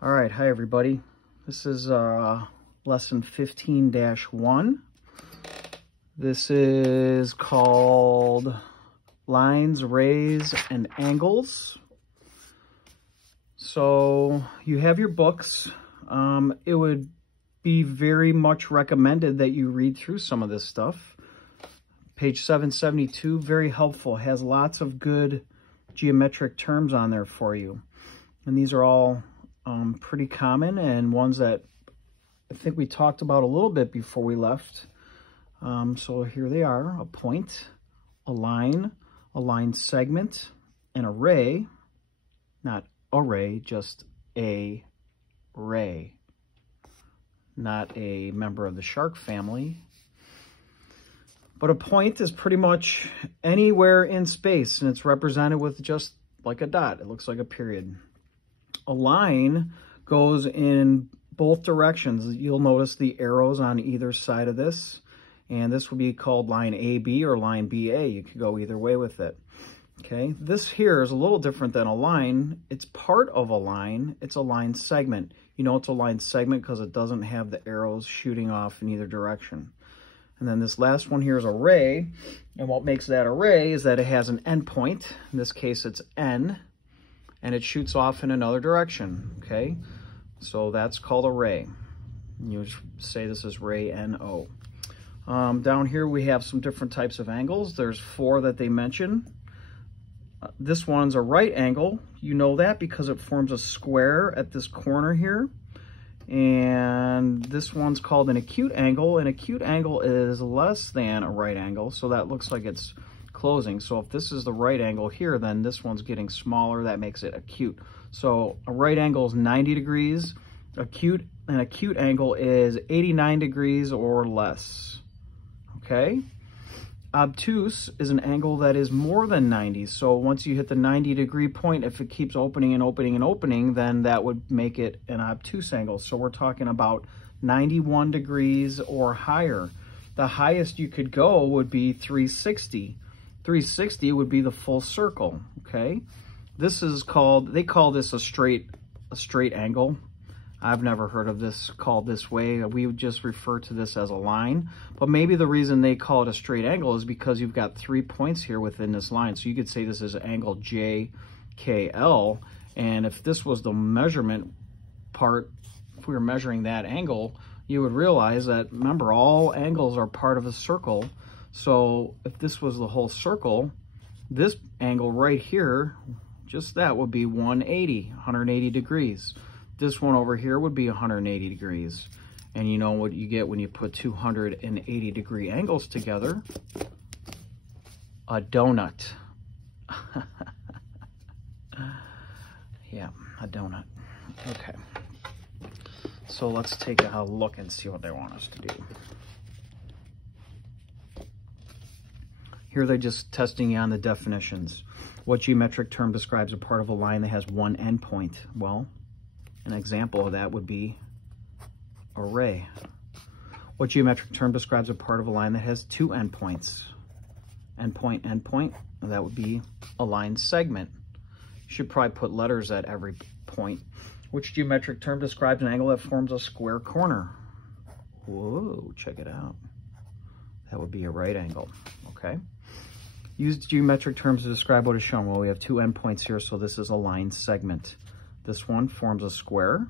All right, hi everybody. This is lesson 15-1. This is called Lines, Rays, and Angles. So you have your books. It would be very much recommended that you read through some of this stuff. Page 772, very helpful, has lots of good geometric terms on there for you. And these are all pretty common and ones that I think we talked about a little bit before we left. So here they are: a point, a line segment, an array, not array, just a ray, not a member of the shark family. But a point is pretty much anywhere in space, and it's represented with just like a dot. It looks like a period. A line goes in both directions. You'll notice the arrows on either side of this, and this would be called line AB or line BA. You could go either way with it. Okay, this here is a little different than a line. It's part of a line. It's a line segment. You know it's a line segment because it doesn't have the arrows shooting off in either direction. And then this last one here is a ray, and what makes that a ray is that it has an endpoint. In this case, it's N, and it shoots off in another direction, okay? So that's called a ray. You say this is ray NO. Down here we have some different types of angles. There's 4 that they mention. This one's a right angle. You know that because it forms a square at this corner here. And this one's called an acute angle. An acute angle is less than a right angle, so that looks like it's closing. So if this is the right angle here, then this one's getting smaller. That makes it acute. So a right angle is 90 degrees. An acute angle is 89 degrees or less. Okay? Obtuse is an angle that is more than 90. So once you hit the 90-degree point, if it keeps opening and opening and opening, then that would make it an obtuse angle. So we're talking about 91 degrees or higher. The highest you could go would be 360. 360 would be the full circle, okay? This is called, they call this a straight angle. I've never heard of this called this way. We would just refer to this as a line. But maybe the reason they call it a straight angle is because you've got 3 points here within this line. So you could say this is angle JKL. And if this was the measurement part, if we were measuring that angle, you would realize that, remember, all angles are part of a circle. So if this was the whole circle, this angle right here, just that would be 180 degrees. This one over here would be 180 degrees. And you know what you get when you put 280 degree angles together? A donut. Yeah, a donut. Okay. So let's take a look and see what they want us to do. Here they're just testing you on the definitions. What geometric term describes a part of a line that has one endpoint? Well, an example of that would be a ray. What geometric term describes a part of a line that has 2 endpoints? Endpoint, endpoint. That would be a line segment. You should probably put letters at every point. Which geometric term describes an angle that forms a square corner? Whoa, check it out. That would be a right angle, okay? Use geometric terms to describe what is shown. Well, we have 2 endpoints here, so this is a line segment. This one forms a square,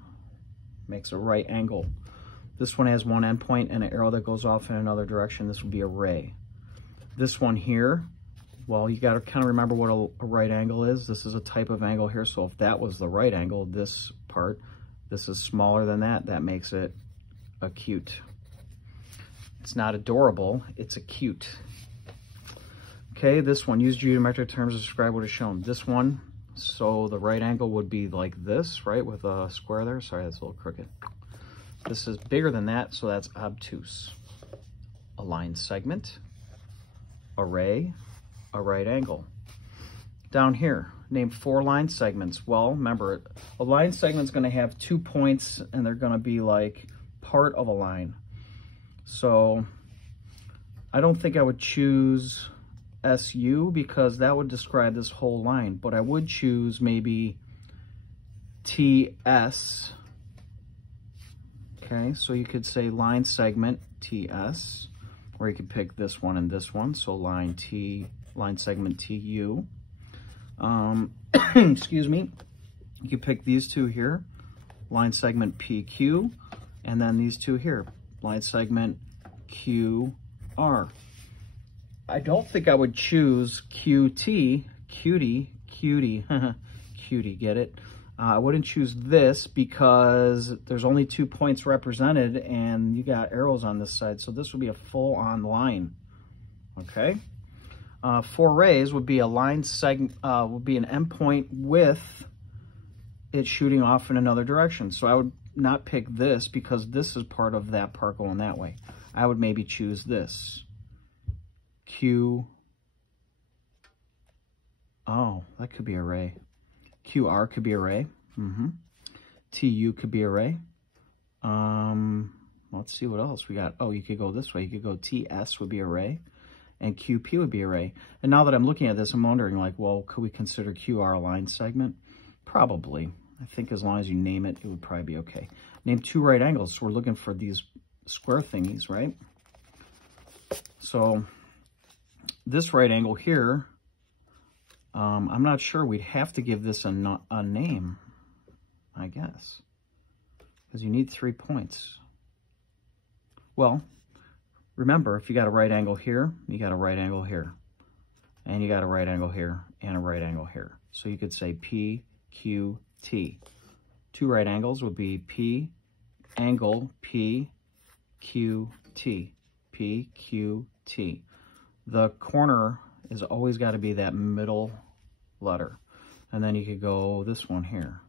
makes a right angle. This one has 1 endpoint and an arrow that goes off in another direction. This would be a ray. This one here, well, you got to kind of remember what a right angle is. This is a type of angle here, so if that was the right angle, this part, this is smaller than that. That makes it acute. It's not adorable, it's acute. Okay, this one, use geometric terms to describe what is shown. This one, so the right angle would be like this, right, with a square there. Sorry, that's a little crooked. This is bigger than that, so that's obtuse. A line segment, a ray, a right angle. Down here, name 4 line segments. Well, remember, a line segment is going to have 2 points, and they're going to be like part of a line. So I don't think I would choose SU because that would describe this whole line, but I would choose maybe TS Okay, so you could say line segment TS, or you could pick this one and this one. So line segment TU. Excuse me. You could pick these two here, line segment PQ, and then these two here, line segment QR. I don't think I would choose QT, cutie, cutie, get it? I wouldn't choose this because there's only 2 points represented and you got arrows on this side. So this would be a full-on line, okay? Forays would be a line segment, would be an endpoint with it shooting off in another direction. So I would not pick this because this is part of that part going that way. I would maybe choose this. Q. Oh, that could be array. QR could be array. TU could be array. Let's see what else we got. Oh, you could go this way. You could go TS would be array, and QP would be array. And now that I'm looking at this, I'm wondering, like, well, could we consider QR a line segment? Probably. I think as long as you name it, it would probably be okay. Name 2 right angles. So we're looking for these square thingies, right? So this right angle here, I'm not sure. We'd have to give this a name, I guess, because you need 3 points. Well, remember, if you got a right angle here, you got a right angle here, and you got a right angle here, and a right angle here. So you could say P, Q, T. 2 right angles would be P, angle, P, Q, T. P, Q, T. The corner is always got to be that middle letter. And then you could go this one here,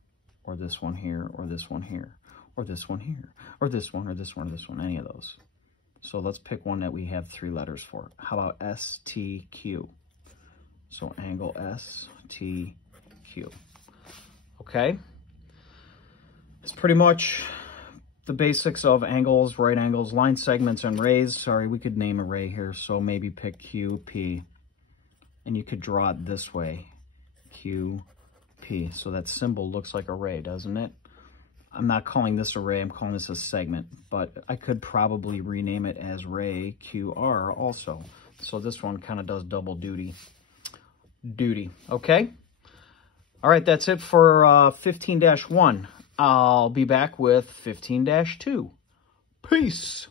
or this one here, or this one here, or this one here, or this one, or this one, or this one, any of those. So let's pick one that we have 3 letters for. How about S, T, Q? So angle S, T, Q. Okay? It's pretty much the basics of angles, right angles, line segments, and rays. Sorry, we could name a ray here, so maybe pick Q, P. And you could draw it this way, Q, P. So that symbol looks like a ray, doesn't it? I'm not calling this a ray, I'm calling this a segment, but I could probably rename it as ray QR also. So this one kind of does double duty. Okay? All right, that's it for 15-1. I'll be back with 15-2. Peace.